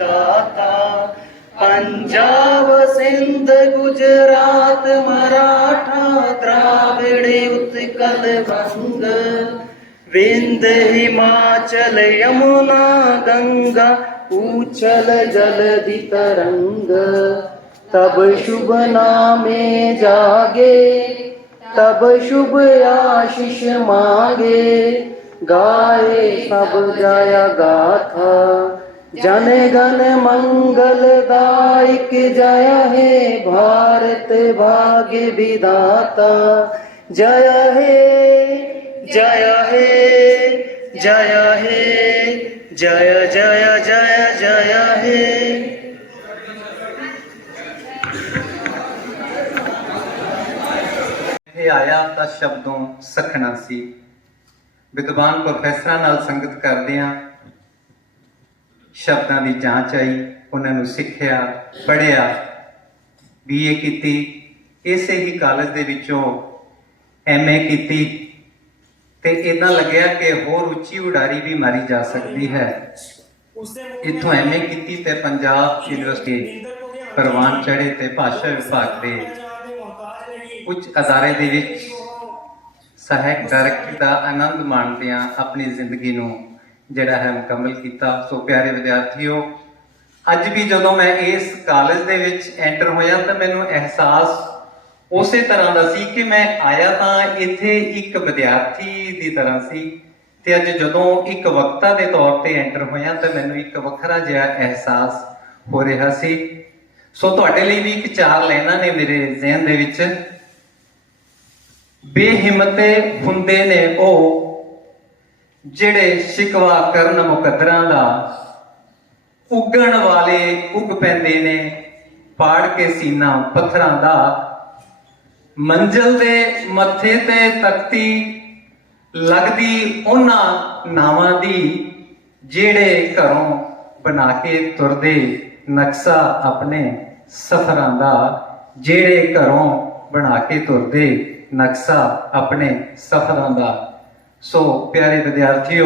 दाता पंजाब सिंध गुजरात मराठा द्राविड़े उत्कल बंग विंध हिमाचल यमुना गंगा उछल जलधि तरंग तब शुभ नामे जागे तब शुभ आशीष मांगे गाए सब जया गाथा जन गण मंगल दायक जय हे भारत भाग्य विधाता जय हे जय हे जय हे जय जय जय जय हे ਇੱਥੇ ਆਇਆ ਤਾਂ ਸ਼ਬਦੋਂ ਸਖਣਾ ਸੀ ਵਿਦਵਾਨ ਪ੍ਰੋਫੈਸਰਾਂ ਨਾਲ ਸੰਗਤ ਕਰਦਿਆਂ ਸ਼ਬਦਾਂ ਦੀ ਜਾਂਚ ਆਈ, ਉਹਨਾਂ ਨੂੰ ਸਿੱਖਿਆ, ਪੜ੍ਹਿਆ ਬੀਏ ਕੀਤੀ। ਇਸੇ ਹੀ ਕਾਲਜ ਦੇ ਵਿੱਚੋਂ ਐਮਏ ਕੀਤੀ। ਤੇ ਇਦਾਂ ਲੱਗਿਆ ਕਿ ਹੋਰ ਉੱਚੀ ਉਡਾਰੀ ਵੀ ਮਾਰੀ ਜਾ ਸਕਦੀ ਹੈ। ਇੱਥੋਂ ਐਮਏ ਕੀਤੀ ਤੇ ਪੰਜਾਬ ਯੂਨੀਵਰਸਿਟੀ ਪ੍ਰਵਾਨ ਚੜੇ ਤੇ ਭਾਸ਼ਾ ਵਿਭਾਗ ਦੇ ਉੱਚ ਅਦਾਰੇ ਦੇ ਵਿੱਚ ਸਹਾਇਕ ਡਾਇਰੈਕਟਰ ਦਾ ਆਨੰਦ ਮਾਣਦਿਆਂ ਆਪਣੀ ਜ਼ਿੰਦਗੀ ਨੂੰ ਜਿਹੜਾ ਹੈ ਮੁਕੰਮਲ ਕੀਤਾ। ਸੋ ਪਿਆਰੇ ਵਿਦਿਆਰਥੀਓ, ਅੱਜ ਵੀ ਜਦੋਂ ਮੈਂ ਇਸ ਕਾਲਜ ਦੇ ਵਿੱਚ ਐਂਟਰ ਹੋਇਆ ਤਾਂ ਮੈਨੂੰ ਅਹਿਸਾਸ ਉਸੇ ਤਰ੍ਹਾਂ ਦਾ ਸੀ ਕਿ ਮੈਂ ਆਇਆ ਤਾਂ ਇੱਥੇ ਇੱਕ ਵਿਦਿਆਰਥੀ ਦੀ ਤਰ੍ਹਾਂ ਸੀ ਤੇ ਅੱਜ ਜਦੋਂ ਇੱਕ ਵਕਤਾ ਦੇ ਤੌਰ ਤੇ ਐਂਟਰ ਹੋਇਆ ਤਾਂ ਮੈਨੂੰ ਇੱਕ ਵੱਖਰਾ ਜਿਹਾ ਅਹਿਸਾਸ ਹੋ ਰਿਹਾ ਸੀ। ਸੋ ਤੁਹਾਡੇ ਲਈ ਵੀ ਇੱਕ ਚਾਰ ਲਾਈਨਾਂ ਨੇ ਮੇਰੇ ਜ਼ਿਹਨ ਦੇ ਵਿੱਚ। ਬੇਹਿੰਮਤੇ ਹੁੰਦੇ ਨੇ ਉਹ ਜਿਹੜੇ ਸ਼ਿਕਵਾ ਕਰਨ ਮੁਕੱਦਰਾਂ ਦਾ ਉੱਗਣ ਵਾਲੇ ਉੱਗ ਪੈਂਦੇ ਨੇ, ਪਾੜ ਕੇ ਸੀਨਾ ਪੱਥਰਾਂ ਦਾ, ਮੰਜ਼ਲ ਦੇ ਮੱਥੇ ਤੇ ਤਖਤੀ ਲੱਗਦੀ ਉਹਨਾਂ ਨਾਵਾਂ ਦੀ, ਜਿਹੜੇ ਘਰੋਂ ਬਣਾ ਕੇ ਤੁਰਦੇ ਨਕਸ਼ਾ ਆਪਣੇ ਸਫਰਾਂ ਦਾ, ਜਿਹੜੇ ਘਰੋਂ ਬਣਾ ਕੇ ਤੁਰਦੇ ਨਕਸ਼ਾ ਆਪਣੇ ਸਫਰਾਂ ਦਾ। ਸੋ ਪਿਆਰੇ ਵਿਦਿਆਰਥੀਓ